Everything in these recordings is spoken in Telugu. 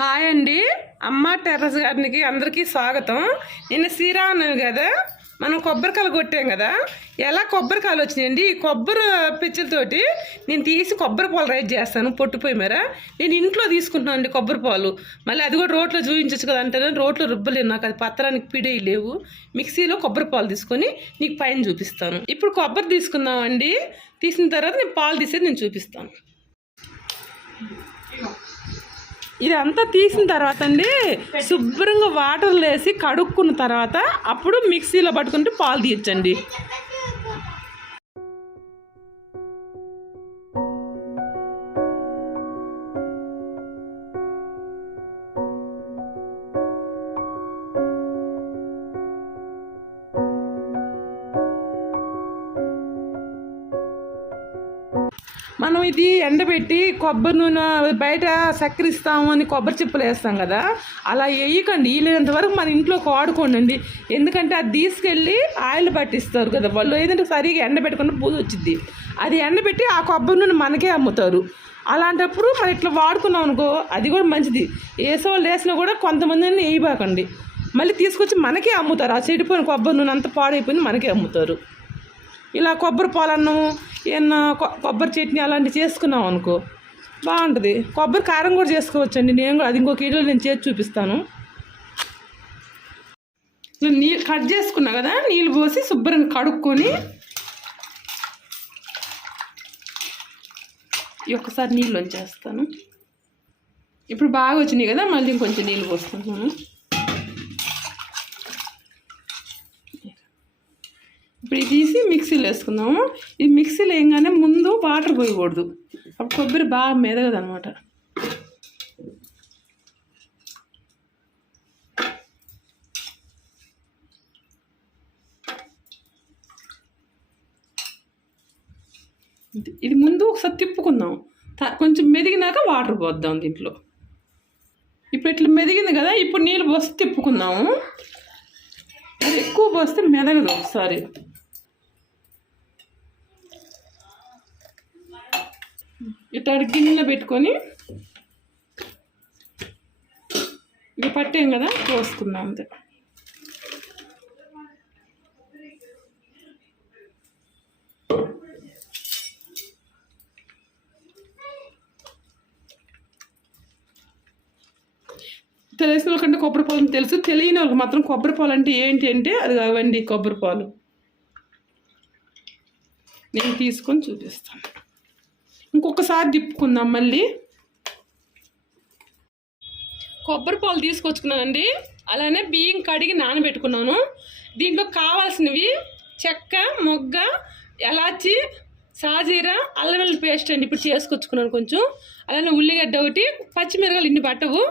హాయ్ అండి. అమ్మ టెర్రస్ గార్డెన్కి అందరికీ స్వాగతం. నిన్న శ్రీరామనవమి కదా, మనం కొబ్బరికాయలు కొట్టాం కదా. ఎలా కొబ్బరికాయలు వచ్చినాయండి, ఈ కొబ్బరి పిచ్చలతోటి నేను తీసి కొబ్బరి పాలు రైస్ చేస్తాను. పొట్టుపోయి మేర నేను ఇంట్లో తీసుకుంటున్నాను అండి కొబ్బరి పాలు. మళ్ళీ అది కూడా రోట్లో చూపించచ్చు కదా అంటే రోట్లో రుబ్బలేను, నాకు అది పత్రానికి పిడే లేవు. మిక్సీలో కొబ్బరి పాలు తీసుకొని నీకు పైన చూపిస్తాను. ఇప్పుడు కొబ్బరి తీసుకుందామండి. తీసిన తర్వాత నేను పాలు తీసేది నేను చూపిస్తాను. ఇదంతా తీసిన తర్వాత అండి శుభ్రంగా వాటర్లో వేసి కడుక్కున్న తర్వాత అప్పుడు మిక్సీలో పట్టుకుంటే పాలు తీయచ్చండి. మనం ఇది ఎండబెట్టి కొబ్బరి నూనె బయట చక్కెరిస్తాము అని కొబ్బరి చిప్పలు వేస్తాం కదా, అలా వేయకండి. వీలైనంత వరకు మన ఇంట్లో వాడుకోండి. ఎందుకంటే అది తీసుకెళ్ళి ఆయిల్ పట్టిస్తారు కదా వాళ్ళు, ఏదంటే సరిగా ఎండబెట్టకుండా పూజ వచ్చింది. అది ఎండబెట్టి ఆ కొబ్బరి నూనె మనకే అమ్ముతారు. అలాంటప్పుడు మనం ఇట్లా వాడుకున్నాం అనుకో, అది కూడా మంచిది. వేసేవాళ్ళు వేసినా కూడా కొంతమందిని వేయబాకండి, మళ్ళీ తీసుకొచ్చి మనకే అమ్ముతారు. ఆ చెడిపోయిన కొబ్బరి నూనె అంతా పాడైపోయింది మనకే అమ్ముతారు. ఇలా కొబ్బరి పాలన్నం ఏమన్నా కొబ్బరి చట్నీ అలాంటివి చేసుకున్నాం అనుకో బాగుంటుంది. కొబ్బరి కారం కూడా చేసుకోవచ్చండి. నేను కూడా అది ఇంకొక వీడియోలో నేను చేసి చూపిస్తాను. నీళ్ళు కట్ చేసుకున్నా కదా, నీళ్ళు పోసి శుభ్రంగా కడుక్కొని ఒక్కసారి నీళ్ళు వచ్చేస్తాను. ఇప్పుడు బాగా వచ్చినాయి కదా, మళ్ళీ ఇంకొంచెం నీళ్ళు పోస్తున్నాను. ఇప్పుడు ఇది తీసి మిక్సీలో వేసుకుందాము. ఇది మిక్సీలో వేయగానే ముందు వాటర్ పోయకూడదు, అప్పుడు కొబ్బరి బాగా మెదగదు అనమాట. ఇది ముందు ఒకసారి తిప్పుకుందాం, కొంచెం మెదిగినాక వాటర్ పోద్దాం దీంట్లో. ఇప్పుడు ఇట్లా మెదిగింది కదా, ఇప్పుడు నీళ్ళు పోసి తిప్పుకుందాము. అది ఎక్కువ పోస్తే మెదగదు. ఒకసారి ఇట్లా గిన్నెలో పెట్టుకొని ఇక పట్టాం కదా పోసుకుందాం అంతే. తెలిసిన వాళ్ళకంటే కొబ్బరి పాలు తెలుసు, తెలియని వాళ్ళకి మాత్రం కొబ్బరి పాలు అంటే ఏంటి అంటే అది కావండి కొబ్బరి పాలు. నేను తీసుకొని చూపిస్తాను. ఇంకొకసారి తిప్పుకుందాం. మళ్ళీ కొబ్బరి పాలు తీసుకొచ్చుకున్నానండి. అలానే బియ్యం కడిగి నానబెట్టుకున్నాను. దీంట్లో కావాల్సినవి చెక్క, మొగ్గ, ఎలాచి, సాజీరా, అల్లం వెల్లుల్లి పేస్ట్ అండి. ఇప్పుడు చేసుకొచ్చుకున్నాను కొంచెం. అలానే ఉల్లిగడ్డ ఒకటి, పచ్చిమిరకాయలు ఇన్ని పట్టవు,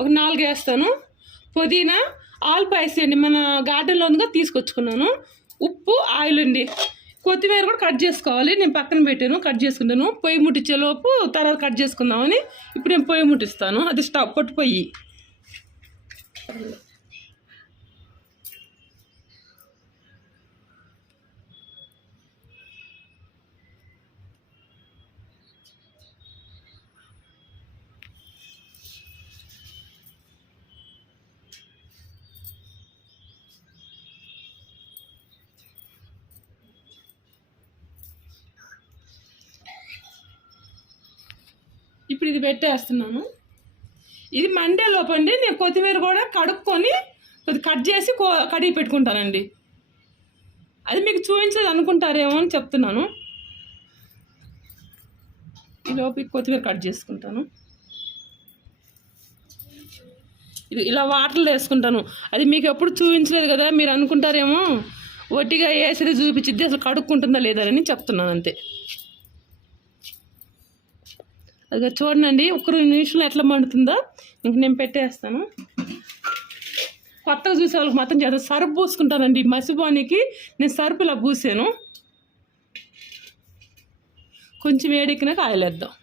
ఒక 4 వేస్తాను. పుదీనా, ఆల్పాయసి అండి మన గార్డెన్లో ఉందిగా తీసుకొచ్చుకున్నాను. ఉప్పు, ఆయిల్ అండి. కొత్తిమీర కూడా కట్ చేసుకోవాలి, నేను పక్కన పెట్టాను, కట్ చేసుకుంటాను. పొయ్యి ముట్టించేలోపు తర్వాత కట్ చేసుకుందామని ఇప్పుడు నేను పొయ్యి ముట్టిస్తాను. అది స్టవ్ పొట్టు పొయ్యి. ఇప్పుడు ఇది పెట్టేస్తున్నాను. ఇది మండే లోపండి నేను కొత్తిమీర కూడా కడుక్కొని కట్ చేసి కడిగి పెట్టుకుంటానండి. అది మీకు చూపించదు అనుకుంటారేమో అని చెప్తున్నాను. ఈ లోపు కొత్తిమీర కట్ చేసుకుంటాను. ఇది ఇలా వాటర్లో వేసుకుంటాను. అది మీకు ఎప్పుడు చూపించలేదు కదా, మీరు అనుకుంటారేమో ఒట్టిగా వేసేది చూపించిద్ది, అసలు కడుక్కుంటుందా లేదా అని చెప్తున్నాను అంతే. అది చూడండి, ఒక 2 నిమిషంలో ఎట్లా మండుతుందో. ఇంక నేను పెట్టేస్తాను. కొత్తగా చూసే వాళ్ళకి మాత్రం చేత సరుపు పూసుకుంటానండి. మసిపోనికి నేను సరుపు ఇలా పూసాను. కొంచెం వేడెక్కినాక ఆయిల్ వేద్దాం.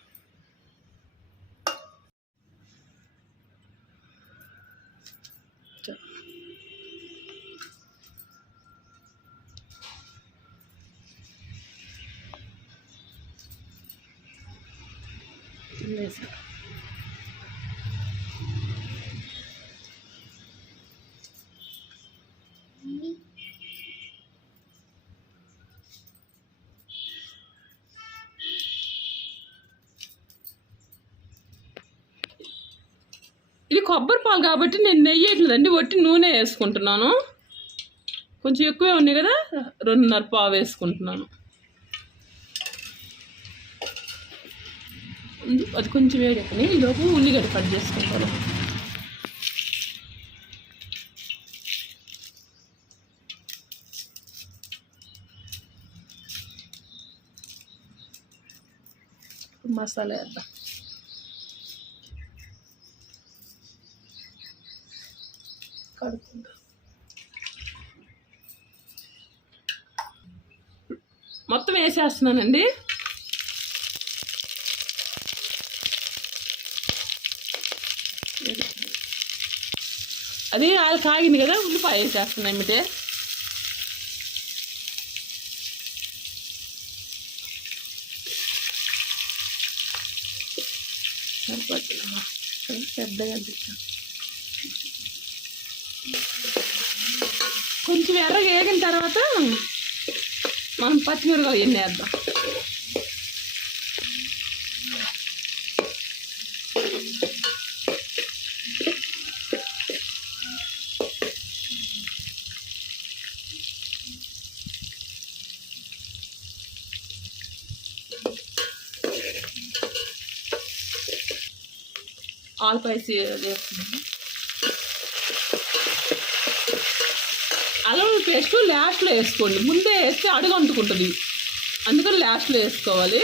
వేసాను. ఇది కొబ్బరి పాలు కాబట్టి నేను నెయ్యి వేయట్లేదండి, ఒట్టి నూనె వేసుకుంటున్నాను. కొంచెం ఎక్కువే ఉన్నాయి కదా, 2.5 పావు వేసుకుంటున్నాను. అది కొంచెం వేడెక్కని ఈలోపు ఉల్లిగడ్డ కట్ చేసుకుంటాను. మసాలా వేద్దాం. కడుక్కుంటా. మొత్తం వేసేస్తున్నానండి. అది ఆయిల్ కాగింది కదా, ఉల్లిపాయ వేసేస్తున్నాయి ఏమిటే. పెద్దగా కొంచెం ఎర్రగా వేగిన తర్వాత మనం పచ్చిమిరపకాయలు ఎన్ని వేద్దాం. ఆల్పాయసి వేస్తున్నాను. అల్లం పేస్ట్ లాస్ట్లో వేసుకోండి, ముందే వేస్తే అడుగు అంటుకుంటుంది, అందుకని లాస్ట్లో వేసుకోవాలి.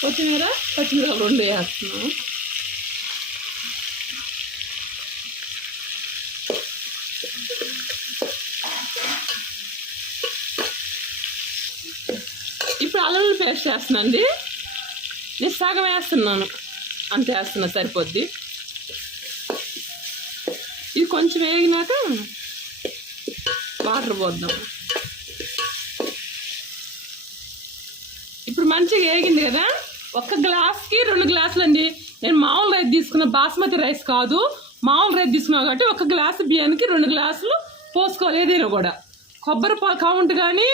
కొత్తిమీర పచ్చిమిరపకాయలు 2 వేస్తున్నాము. ఇప్పుడు అల్లం పేస్ట్ వేస్తున్నానండి. నేను సగం వేస్తున్నాను, అంతే వేస్తున్నా, సరిపోద్ది. ఇది కొంచెం వేగినాక వాటర్ పోద్దాం. ఇప్పుడు మంచిగా వేగింది కదా, 1 గ్లాస్కి 2 గ్లాసులు అండి. నేను మామూలు రైస్ తీసుకున్న, బాస్మతి రైస్ కాదు, మామూలు రైస్ తీసుకున్నా కాబట్టి 1 గ్లాసు బియ్యానికి 2 గ్లాసులు పోసుకోవాలి. ఏదైనా కూడా కొబ్బరి పాలు కౌంట్ కానీ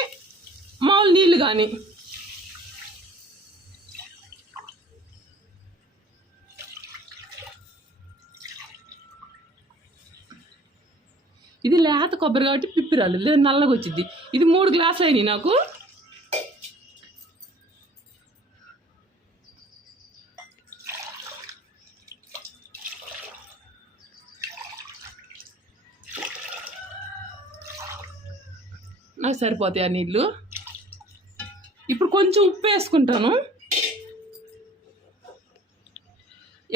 మామూలు నీళ్ళు కానీ. ఇది లేత కొబ్బరి కాబట్టి పిప్పి రాలేదు, లేదా నల్లగా వచ్చింది. ఇది 3 గ్లాసులు అయినాయి నాకు. నాకు సరిపోతాయి ఆ నీళ్ళు. ఇప్పుడు కొంచెం ఉప్పు వేసుకుంటాను,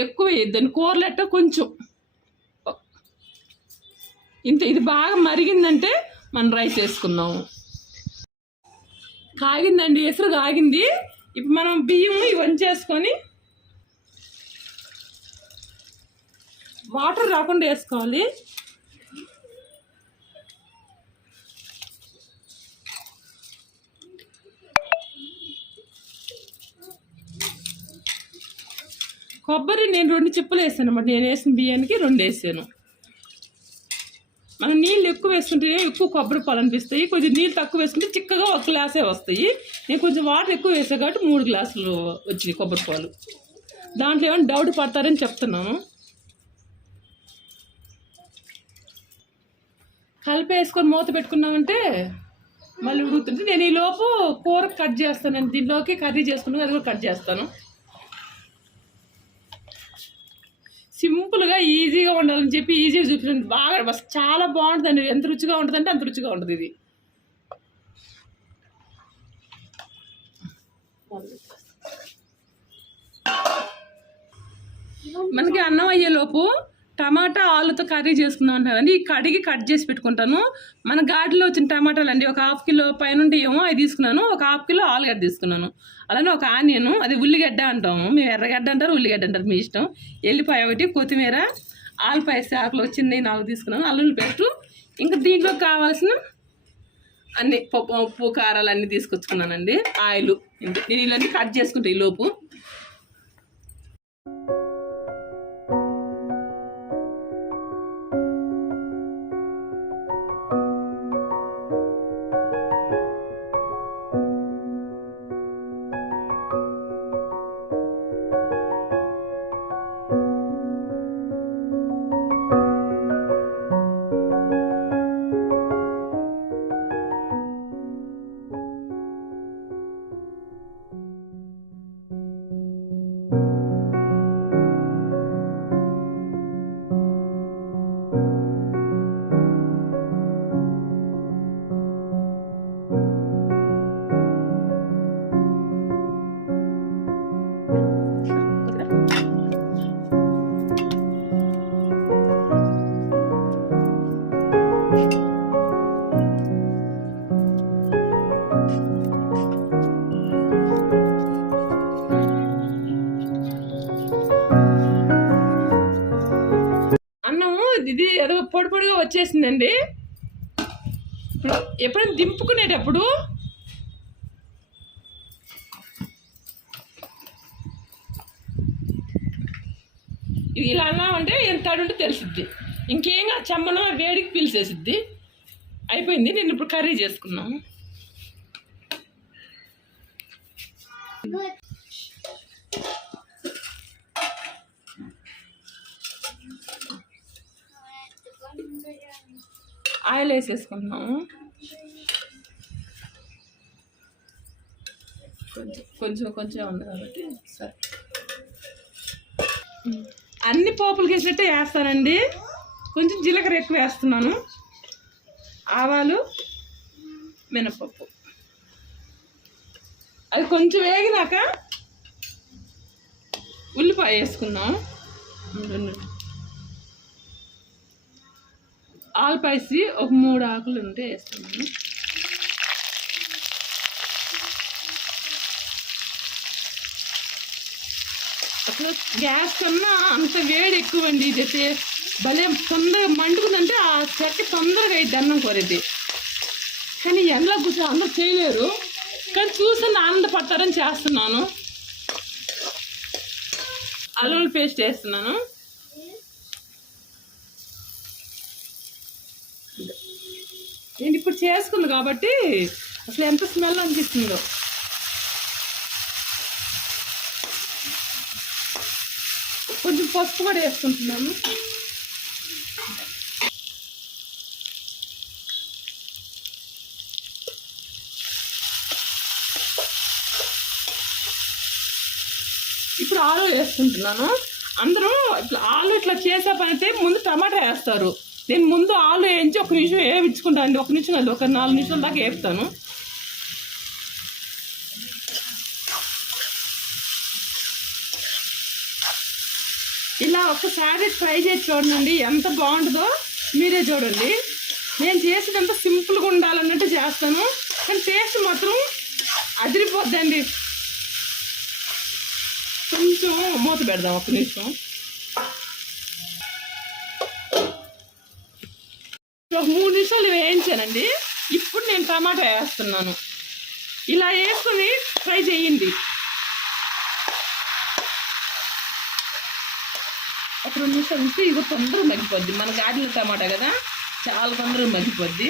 ఎక్కువ వేయద్దని, కూరలెట్ట కొంచెం ఇంత. ఇది బాగా మరిగిందంటే మనం రైస్ వేసుకుందాము. కాగిందండి, ఎసురు కాగింది. ఇప్పుడు మనం బియ్యం ఇవన్నీ చేసుకొని వాటర్ రాకుండా వేసుకోవాలి. కొబ్బరి నేను 2 చిప్పలు వేసాను అన్నమాట. నేను వేసిన బియ్యానికి 2 వేసాను. మనం నీళ్ళు ఎక్కువ వేసుకుంటే ఎక్కువ కొబ్బరి పాలు అనిపిస్తాయి, కొంచెం నీళ్ళు తక్కువ వేసుకుంటే చిక్కగా 1 గ్లాసే వస్తాయి. నేను కొంచెం వాటర్ ఎక్కువ వేసా కాబట్టి 3 గ్లాసులు వచ్చినాయి కొబ్బరి పాలు. దాంట్లో ఏమైనా డౌట్ పడతారని చెప్తున్నాను. కలిపి వేసుకొని మూత పెట్టుకున్నామంటే మళ్ళీ ఉడుకుతుంది. నేను ఈలోపు కూర కట్ చేస్తాను. నేను దీనిలోకి కర్రీ చేసుకున్నాను, అది కూడా కట్ చేస్తాను. సింపుల్గా ఈజీగా ఉండాలని చెప్పి ఈజీగా చూపించండి. బాగా బస్ చాలా బాగుంటుందండి. ఎంత రుచిగా ఉంటుందంటే అంత రుచిగా ఉంటుంది ఇది. మనకి అన్నం అయ్యేలోపు టమాటా ఆలుతో కర్రీ చేసుకుందాం అంటారండి. ఈ కడిగి కట్ చేసి పెట్టుకుంటాను. మన గాడిలో వచ్చిన టమాటాలు అండి, 1/2 కిలో పైన ఏమో అవి తీసుకున్నాను, 1/2 కిలో ఆలుగడ్డ తీసుకున్నాను. అలానే 1 ఆనియన్, అది ఉల్లిగడ్డ అంటాము మేము, ఎర్రగడ్డ అంటారు, ఉల్లిగడ్డ అంటారు, మీ ఇష్టం. ఎల్లిపాయ 1, కొత్తిమీర, ఆలుపాయ ఆకులు వచ్చింది 4 తీసుకున్నాను, అల్లం పేస్టు. ఇంకా దీంట్లో కావాల్సిన అన్ని ఉప్పు కారాలు అన్నీ తీసుకొచ్చుకున్నానండి. ఆయిల్ నేను ఇవన్నీ కట్ చేసుకుంటే ఈ లోపు. వచ్చేసిందండి. ఎప్పుడైనా దింపుకునేటప్పుడు ఇలా అన్నామంటే ఎంత తాడుంటే తెలుసుద్ది. ఇంకేం చెమ్మను వేడికి పీల్చేసిద్ది. అయిపోయింది. నేను ఇప్పుడు కర్రీ చేసుకున్నాను. ఆయిల్ వేసేసుకుంటున్నాము. కొంచెం కొంచెం ఉంది కాబట్టి సరే. అన్ని పోపులు వేసినట్టే వేస్తానండి. కొంచెం జీలకర్ర ఎక్కువ వేస్తున్నాను. ఆవాలు, మినపప్పు అది కొంచెం వేగినాక ఉల్లిపాయ వేసుకుందాం. ఆల్పాయసి ఒక 3 ఆకులు ఉంటే వేస్తున్నాను. అసలు గ్యాస్ కన్నా అంత వేడి ఎక్కువ అండి. ఇది భలే తొందరగా మండుకుందంటే ఆ చెక్క తొందరగా అయింది అన్నం కూరది. కానీ ఎండలో కూర్చొని అందరూ చేయలేరు. కానీ చూసి ఆనందపడతారని చేస్తున్నాను. అల్లం పేస్ట్ వేస్తున్నాను. నేను ఇప్పుడు చేసుకుంది కాబట్టి అసలు ఎంత స్మెల్ అనిపిస్తుందో. కొంచెం పసుపు కూడా వేసుకుంటున్నాను. ఇప్పుడు ఆలు వేసుకుంటున్నాను. అందరూ ఇట్లా ఆలు ఇట్లా చేసే పని అయితే ముందు టమాటా వేస్తారు. నేను ముందు ఆలు వేయించి 1 నిమిషం వేయించుకుంటాను. 1 నిమిషం కాదు, ఒక 4 నిమిషాల దాకా వేపుతాను. ఇలా ఒక్కసారి ట్రై చేసి చూడండి, ఎంత బాగుంటుందో మీరే చూడండి. నేను చేసేదంతా సింపుల్గా ఉండాలన్నట్టు చేస్తాను, కానీ టేస్ట్ మాత్రం అదిరిపోద్దండి. కొంచెం మూత పెడదాం 1 నిమిషం. 3 నిమిషాలు వేయించానండి. ఇప్పుడు నేను టమాటా వేస్తున్నాను. ఇలా వేసుకొని ఫ్రై చేయండి. ఒక 2 నిమిషాలు ఉంటే ఇగో తొందరగా మగ్గిపోద్ది. మన గాడిలో టమాటా కదా, చాలా తొందరగా మగ్గిపోద్ది.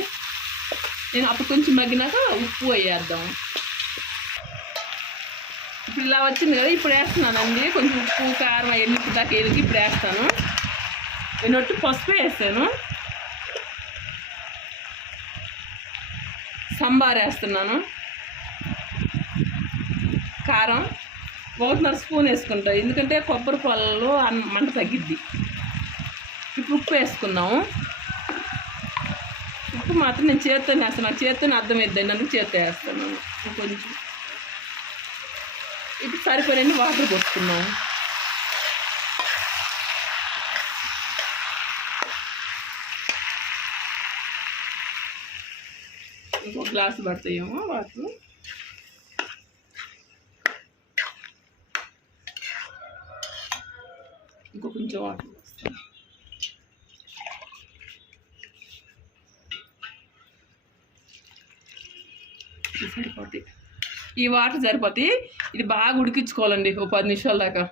నేను అప్పుడు కొంచెం మగ్గినాక ఉప్పు వేయేద్దాం. ఇప్పుడు ఇలా వచ్చింది కదా, ఇప్పుడు వేస్తున్నానండి. కొంచెం ఉప్పు, కారం అవన్నీ దాకా వేసి ఇప్పుడు వేస్తాను. నేను వచ్చి పసుపు వేస్తాను. సాంబార్ వేస్తున్నాను. కారం 1.5 స్పూన్ వేసుకుంటాం, ఎందుకంటే కొబ్బరి పొలలో మంట తగ్గిద్ది. ఇప్పుడు ఉప్పు వేసుకున్నాము. ఉప్పు మాత్రం నేను చేత్తోనే వేస్తాను. నాకు చేత్తోనే అర్థమైద్దండి, అందుకు చేత్తో వేస్తాను. కొంచెం ఇప్పుడు సరిపోయిన వాటర్ పోసుకున్నాము. ఇంకో గ్లాసు పడతాయేమో వాటర్. ఇంకో కొంచెం వాటర్ పోస్తాను. సరిపోతాయి, ఈ వాటర్ సరిపోతాయి. ఇది బాగా ఉడికించుకోవాలండి ఓ 10 నిమిషాల దాకా.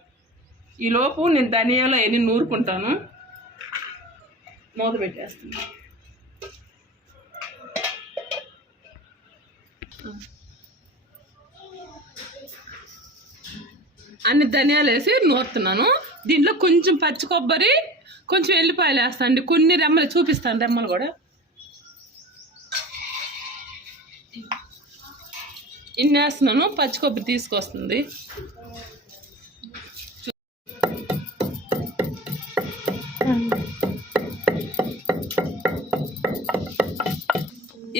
ఈలోపు నేను ధనియాలు అవన్నీ నూరుకుంటాను. మూత పెట్టేస్తాను. అన్ని ధనియాలు వేసి నూరుతున్నాను. దీంట్లో కొంచెం పచ్చి కొబ్బరి, కొంచెం ఎల్లిపాయలు వేస్తాను అండి. కొన్ని రెమ్మలు చూపిస్తాను, రెమ్మలు కూడా. ఇన్ని వేస్తున్నాను. పచ్చి కొబ్బరి తీసుకొస్తుంది.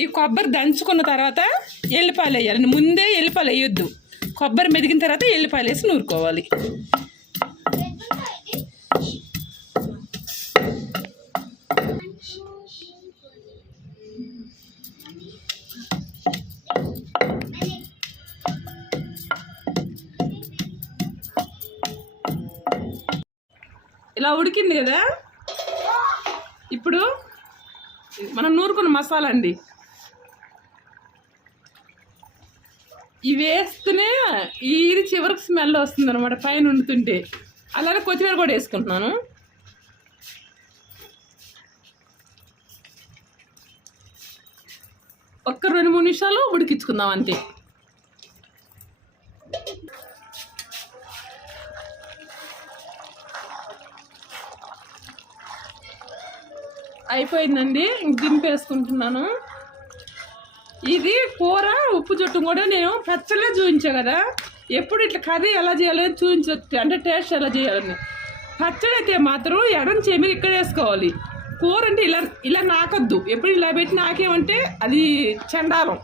ఈ కొబ్బరి దంచుకున్న తర్వాత ఎల్లిపాయలు వేయాలి. ముందే ఎల్లిపాయలు వేయొద్దు. కొబ్బరి మెదిగిన తర్వాత ఎల్లిపాయలు వేసి నూరుకోవాలి. ఇలా ఉడికింది కదా, ఇప్పుడు మనం నూరుకున్న మసాలా అండి. ఇవి వేస్తూనే ఇది చివరికి స్మెల్ వస్తుంది అనమాట పైన వండుతుంటే. అలాగే కొత్తిమీర కూడా వేసుకుంటున్నాను. ఒక్క 2-3 నిమిషాలు ఉడికించుకుందాం అంతే. అయిపోయిందండి, దింపేసుకుంటున్నాను. ఇది కూర ఉప్పు చుట్టం కూడా నేను పచ్చళ్ళే చూపించా కదా, ఎప్పుడు ఇట్లా కర్రీ ఎలా చేయాలని చూపించవచ్చు, అంటే టేస్ట్ ఎలా చేయాలని. పచ్చడి అయితే మాత్రం ఎడం చెమి ఇక్కడ వేసుకోవాలి. కూర అంటే ఇలా ఇలా నాకొద్దు, ఎప్పుడు ఇలా పెట్టి నాకేమంటే అది చండాలం.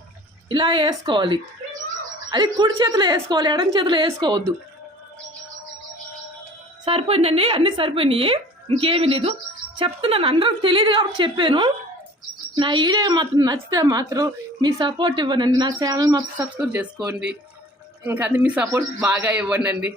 ఇలా వేసుకోవాలి, అది కుడి చేతిలో వేసుకోవాలి, ఎడం చేతిలో వేసుకోవద్దు. సరిపోయిందండి, అన్నీ సరిపోయినాయి, ఇంకేమీ లేదు. చెప్తున్నాను, అందరికి తెలియదు కాబట్టి చెప్పాను. నా వీడియో మాత్రం నచ్చితే మాత్రం మీ సపోర్ట్ ఇవ్వనండి. నా ఛానల్ మాత్రం సబ్స్క్రైబ్ చేసుకోండి. ఇంకా అది మీ సపోర్ట్ బాగా ఇవ్వండి.